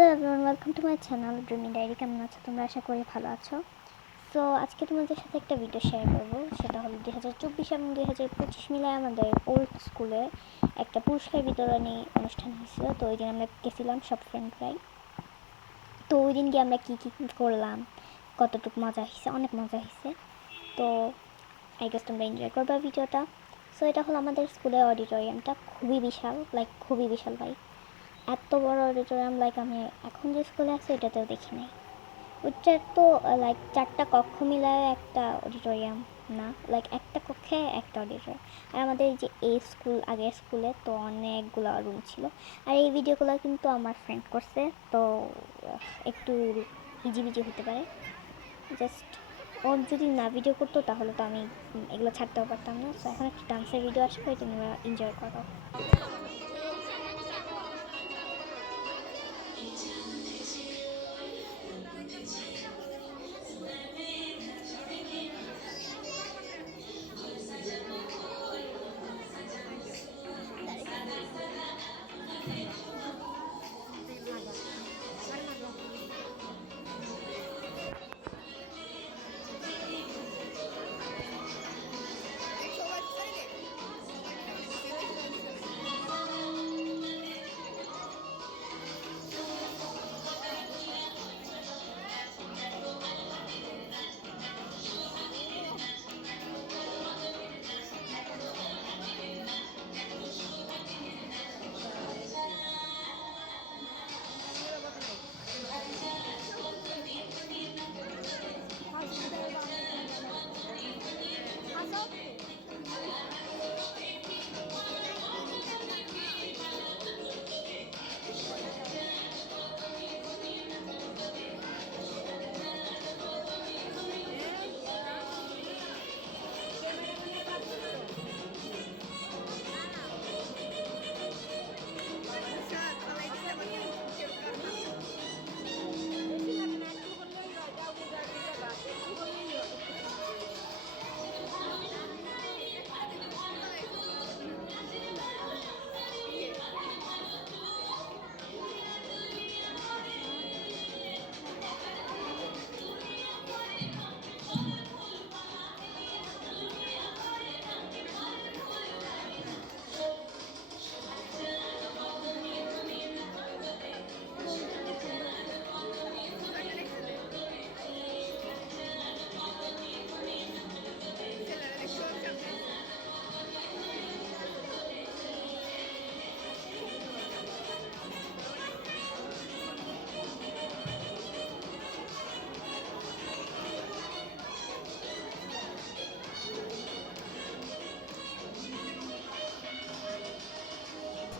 Hello everyone, welcome to my channel dreamy diary. কেমন আছো তোমরা? আশা করি ভালো আছো। সো আজকে তোমাদের সাথে একটা ভিডিও শেয়ার করবো। সেটা হলো 2024 এবং 2025 মিলে আমাদের ওল্ড স্কুলে একটা পুরস্কার বিতরণী অনুষ্ঠান হয়েছিল। তো ওই দিন আমরা গেছিলাম সব ফ্রেন্ডরাই। তো ওই দিন গিয়ে আমরা কী কী করলাম, কতটুকু মজা হয়েছে, অনেক মজা হয়েছে। তো আই গেস তোমরা এনজয় করবা ভিডিওটা। সো এটা হলো আমাদের স্কুলের অডিটোরিয়ামটা, খুবই বিশাল, খুবই বিশাল ভাই। এত বড় অডিটোরিয়াম আমি এখন যে স্কুলে আছে এটাতেও দেখি নাই। ওইটা তো চারটা কক্ষ মিলায় একটা অডিটোরিয়াম না, একটা কক্ষে একটা অডিটোরিয়াম। আর আমাদের যে এই স্কুল, আগের স্কুলে তো অনেকগুলো রুম ছিল। আর এই ভিডিওগুলো কিন্তু আমার ফ্রেন্ড করছে, তো একটু হিজিবিজি হতে পারে। জাস্ট ওর যদি না ভিডিও করতো তাহলে তো আমি এগুলো ছাড়তেও পারতাম না। তো এখন একটা ডান্সের ভিডিও আসবে, এটা তোমরা এনজয় করো।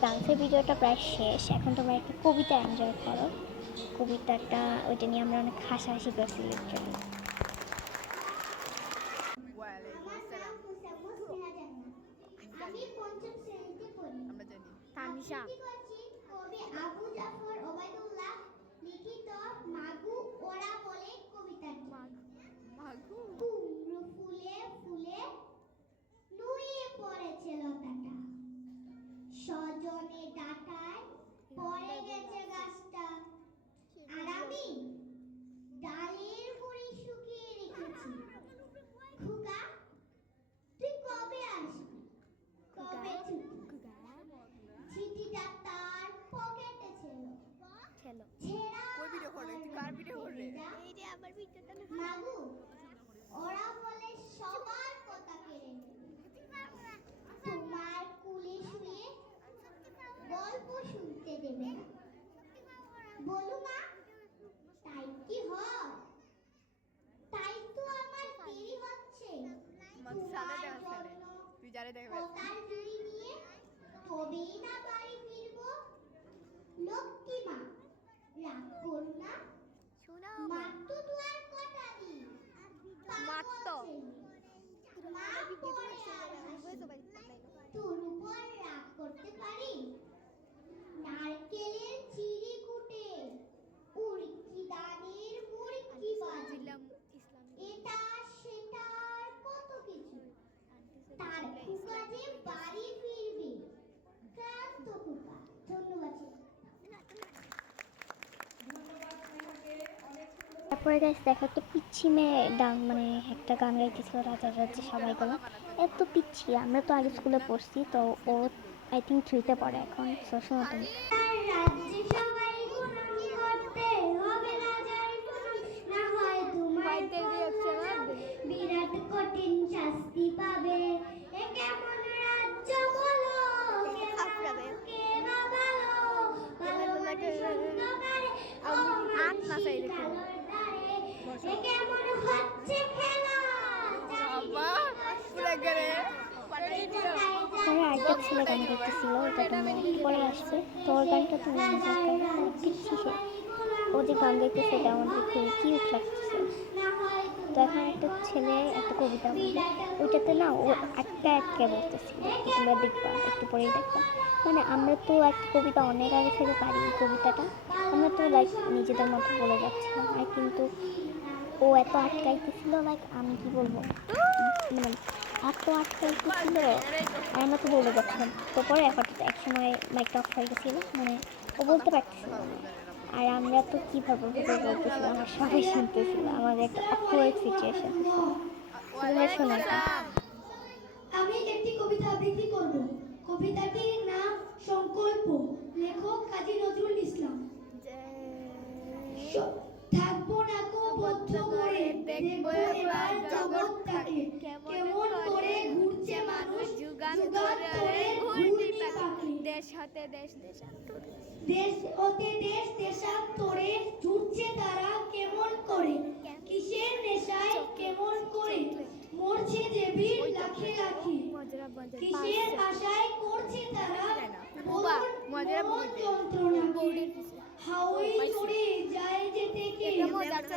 ডান্সের ভিডিওটা প্রায় শেষ, এখন তোমরা একটা কবিতা এনজয় করো। কবিতাটা ওইটা নিয়ে আমরা অনেক হাসাহাসি করছি লিটারালি। আমি পঞ্চম শ্রেণীতে পড়ি। আমরা জানি। তানিশা করছি কবি আবু জাফর ওবায়দুল্লাহ লিখিত মাগু ওরা বলে কবিতাটি। মাগু কুমড়ো ফুলে ফুলে নুয়ে পড়েছে লতাটা, সজনে ডাটায় পড়ে গেছে গাছটা, আর আমি ডালের গুঁড়ি শুকিয়ে রেখেছি। খুকা তুই কবে আসবি? কবে চিঠিটা তার পকেটে ছিল, ছেঁড়া মাগু ওরা বলে সবার কথা কেড়ে নেবে, তোমার কুলে শুয়ে গল্প শুনতে দেবে না। বলু মা, তাই কি হয়? তাই তো আমার দেরি হচ্ছে তোমার জন্য কথার জুড়ি নিয়ে, তবেই না বাড়ি ফিরবো। লক্ষ্মী মা রাগ করো না, মাত্র তো আর কটা দিন, মা পরে আর হাসি, তোর উপর রাগ করতে পারি? নারকেলের চিড়ি কুটে উড়কি দানের মুড়কি বাজি, এটা সেটা কত কিছু, তার খুকা যে বাড়ি ফিরবে ক্লান্ত খুকা। ধন্যবাদ। তারপরে গাইস দেখো একটা পিচ্ছি মেয়ে মানে একটা গান গাইতেছিল রাজার রাজ্যে সবাই গেল। এত পিচ্ছি, আমরা তো আগে স্কুলে পড়ছি, তো ও আই থিঙ্ক 3তে পড়ে এখন। সো শোনো তুমি। রাজ্যে সবাই গুণান করতে হবে রাজার গুণান, না হয় তোমার বিরাট কঠিন শাস্তি পাবে। এ কেমন রাজ্য বলো, কে ভালো, কে না ভালো, ভালো মানে শূন্যকারে, অপমান শিখালোর দ্বারে। এ কেমন হচ্ছে খেলা, পরে আরেকটা ছেলে গান গাইতেছিল, ওটা তোমরা একটু পরে আসছে। তো ওর গানটা তুমি এনজয় করো, মানে পিচ্ছি সে। ও যে গান গাইতেছে এটা আমাদের খুবই কিউট লাগতেছে। তো এখন একটা ছেলে একটা কবিতা বলবে, ওইটাতে না ও আটকা আটকে বলতেছিল, তো তোমরা দেখবা, একটু পরেই দেখবা। মানে আমরা তো একটা কবিতা অনেক আগে থেকে পারি, এই কবিতাটা আমরা তো লাইক নিজেদের মতো বলে যাচ্ছিলাম, আর কিন্তু ও এত আটকাইতেছিল, লাইক আমি কি বলবো, মানে এত আটকাইতেছিল আর আমরা তো বলে যাচ্ছিলাম। তো পরে হঠাৎ এক সময় মাইকটা অফ হয়ে গেছিল, মানে ও বলতে পারতেছিল না। আর আমরা তো কীভাবে বলতেছিলাম আর সবাই শুনতেছিল, আমাদের একটা অকওয়ার্ড সিচুয়েশন ছিল। তোমরা শোনো এটা। আমি একটি কবিতা আবৃত্তি করব। কবিতাটির নাম সংকল্প, লেখক কাজী নজরুল ইসলাম। থাকবো না কো বদ্ধ করে, দেখবো এবার জগৎটাকে, কেমন করে ঘুরছে মানুষ যুগান্তরে ঘূর্ণি পাকে। দেশ হতে দেশ দেশান্তরে, দেশ হতে দেশ দেশান্তরে ছুটছে তারা কেমন করে, কিসের নেশায় কেমন করে মরছে যে বীর লাখে লাখে, কিসের আশায় করছে তারা মরণ যন্ত্রণাকে। হাওয়াই চড়ে যায় যেতে কে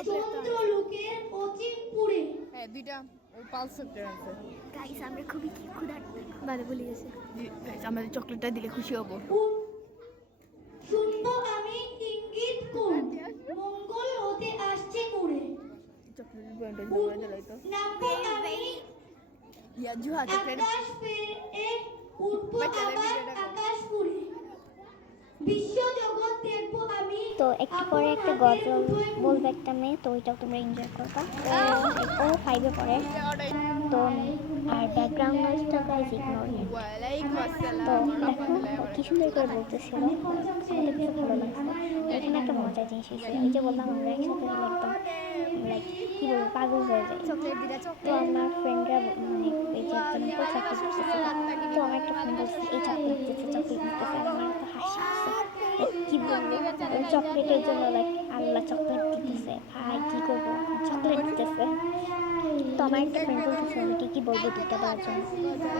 চন্দ্রলোকের পশ্চিম পুরে। হ্যাঁ দুইটা ওই পালস সেক্টর আছে। গাইস আমরা খুবই ক্ষুধার্ত, বারে বলে গেছে। আমাদের চকলেটটা দিলে খুশি হব। শুনবো আমি ইঙ্গিত কোন, মঙ্গল হতে আসছে করে। চকলেটের পয়েন্টটা জমা দিলাই তো নামবো আমি ইয়া জুহা চকলেট আকাশ পেয়ে, উঠবো আবার আকাশ পুরে। বিশ্ব জগৎ দেখবো আমি। তো একটু পরে একটা গজল বলবে একটা মেয়ে, তো ওইটাও তোমরা এনজয় করবা। ও 5-এ পড়ে। তো আর ব্যাকগ্রাউন্ড নয়েজটা গাইজ ইগনোর। ওয়ালাইকুম আসসালাম। তো দেখো কি সুন্দর করে বলতেছিল, আমাদের কাছে ভালো লাগছে। এখানে একটা মজার জিনিস হয়েছিল, ওই যে বললাম আমরা একসাথে হলে একদম লাইক কী বলবো পাগল হয়ে যায়। চকলেট দিলা তো চকলেট আমার ফ্রেন্ডরা মানে এই যে একজন চকলেট দিতেছিল, তো আমার একটা ফ্রেন্ড বলছে এই চকলেট দিতেছে চকলেট দিতেছে, আর আমার তো হাসি আসছে। কী বলবো, ওই চকলেটের জন্য লাইক আল্লাহ চকলেট দিতেছে, ভাই কী করবো, চকলেট দিতেছে। তো আমার একটা ফ্রেন্ড বলতেছে আমি কী বলবো দুধটা দেওয়ার জন্য,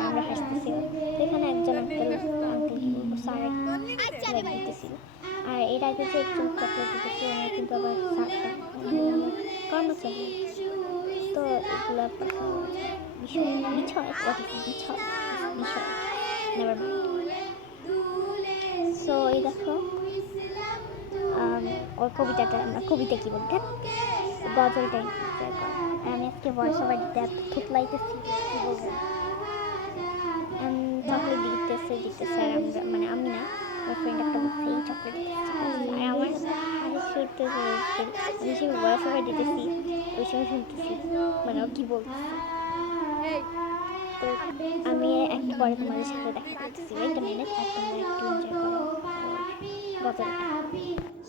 আমরা হাসতেছি। তো এখানে একজন আঙ্কেল কী বলবো স্যার লাইক দিতেছিল। আর এর আগে যে একজন চকলেট দিতেছিল ওনার কিন্তু আবার কর্মচারী। তো এগুলো বিষয় বিষয় বিষয় নেভার মাইন্ড। সো এই দেখো ওর কবিতাটা, আমরা কবিতা কী বলতে গজলটাই এনজয় করো। আর আমি আজকে ভয়েস ওভার দিতে এত থুতলাইতেছি কী বলবো। চকলেট দিতেছে আর আমরা মানে আমি না, আমার ফ্রেন্ড একটা বলছে এই চকলেট আর আমার হাসি উঠতে আমি যে ভয়েস ওভার দিতেছি ওই সময় শুনতেছি মানে ও কী বলতেছে। তো আমি একটু পরে তোমাদের সাথে দেখা করতেছি, ওয়েট আ মিনিট, আর তোমরা একটু এনজয় করো গজলটা।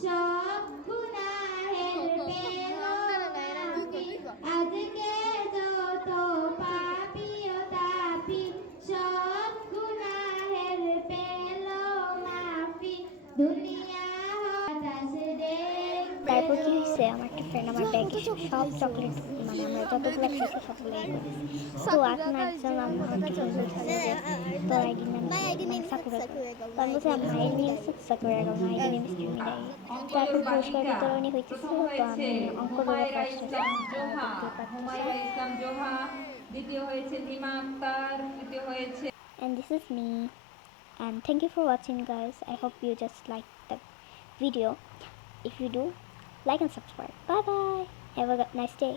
সব গুনাহের আজকে যত পাপি ও তাপি, সব গুনাহের পেল মাফি, দুনিয়া হতাশ রে। তারপর কি হয়েছে, আমার একটা ফ্রেন্ড আমার ব্যাগে সব চকলেট মানে আমরা যতগুলো খেয়েছি সবগুলো এই করেছি। তো এখন একজন আমাকে ফোন করছিল যে তোর আইডি নাম মানে সাকুরা গার্ল। তো আমি বলছি আমার আইডি নেম সাকুরা গার্ল, আমার আইডি নেম স্ট্রিমি ডাই। তারপর পুরস্কার বিতরণী হইতেছিল, তো আমি অঙ্ক দেবো first and this is me, and thank you for watching guys. I hope you just like the video. If you do, like and subscribe. Bye bye, have a nice day.